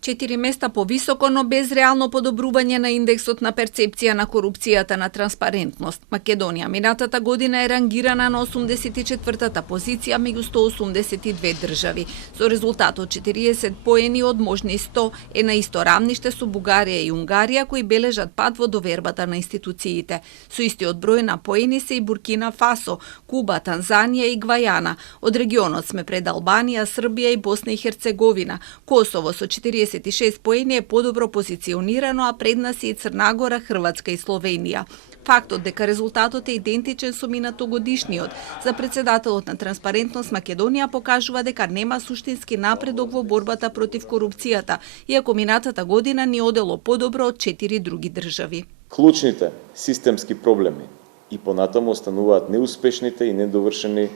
4 места повисоко, но без реално подобрување на индексот на перцепција на корупцијата на транспарентност. Македонија минатата година е рангирана на 84-та позиција меѓу 182 држави. Со резултат од 40 поени од можни 100 е на исто рамниште со Бугарија и Унгарија, кои бележат пад во довербата на институциите. Со истиот број на поени се и Буркина Фасо, Куба, Танзанија и Гвајана. Од регионот сме пред Албанија, Србија и Босна и Херцеговина. Косово со 46 поени е подобро позиционирано, а пред нас и Црна Гора, Хрватска и Словенија. Фактот дека резултатот е идентичен со минатогодишниот за председателот на Транспарентност Македонија покажува дека нема суштински напредок во борбата против корупцијата, иако минатата година ни одело подобро од 4 други држави. Клучните системски проблеми и понатаму остануваат неуспешните и недовршени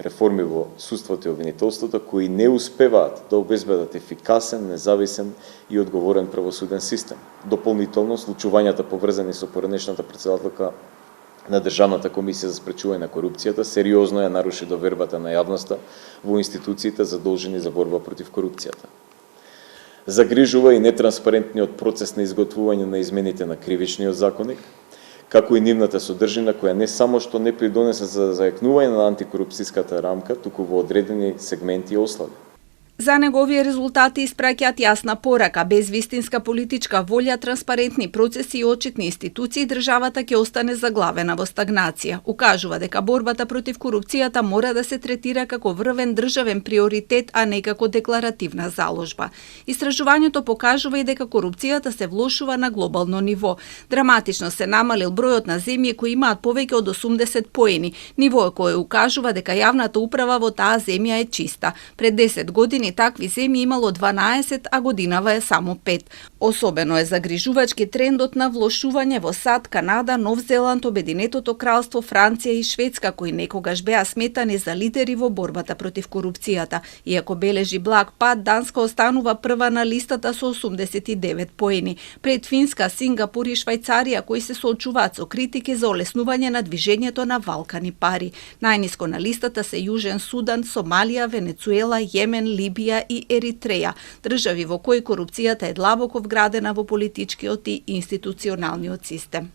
реформи во судството и обвинителството, кои не успеваат да обезбедат ефикасен, независен и одговорен правосуден систем. Дополнително, случувањата поврзани со поранешната председателка на Државната комисија за спречување на корупцијата сериозно ја наруши довербата на јавноста во институциите задолжени за борба против корупцијата. Загрижува и нетранспарентниот процес на изготвување на измените на кривичниот законник, како и нивната содржина, која не само што не придонесе за зајакнување на антикорупцијската рамка, туку во одредени сегменти ослаби. За него овие резултати испраќаат јасна порака: без вистинска политичка волја, транспарентни процеси и отчетни институции, државата ќе остане заглавена во стагнација. Укажува дека борбата против корупцијата мора да се третира како врвен државен приоритет, а не како декларативна заложба. Истражувањето покажува и дека корупцијата се влошува на глобално ниво. Драматично се намалил бројот на земји кои имаат повеќе од 80 поени, ниво кое укажува дека јавната управа во таа земја е чиста. Пред 10 години такви земји имало 12, а годинава е само 5. Особено е загрижувачки трендот на влошување во САД, Канада, Нов Зеланд, Обединетото кралство, Франција и Шведска, кои некогаш беа сметани за лидери во борбата против корупцијата. Иако бележи благ пад, Данска останува прва на листата со 89 поени. Пред Финска, Сингапур и Швајцарија, кои се соочуваат со критики за олеснување на движењето на валкани пари. Најниско на листата се Јужен Судан, Сомалија, Венецуела, Јемен, Либија и Еритреја, држави во кои корупцијата е длабоко вградена во политичкиот и институционалниот систем.